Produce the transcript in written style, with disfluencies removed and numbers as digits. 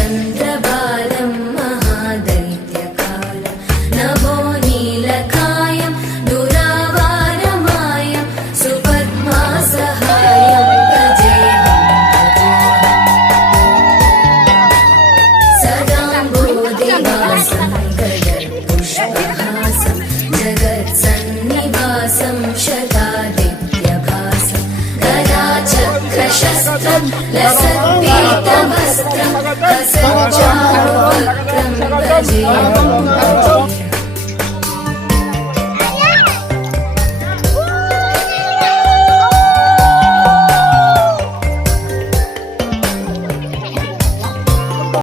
चन्द्रबालं महादैत्यकालं नभो नीलकायं दुरावारमायं सुपद्मासहायं सदाम्बोधिवासं गदपुष्पहासं जगत्सन्निवासं शतादित्यभासं गदाचक्रशस्त्रं लसत्पीतवस्त्रं हसच्चारुवक्त्रं भजेऽहं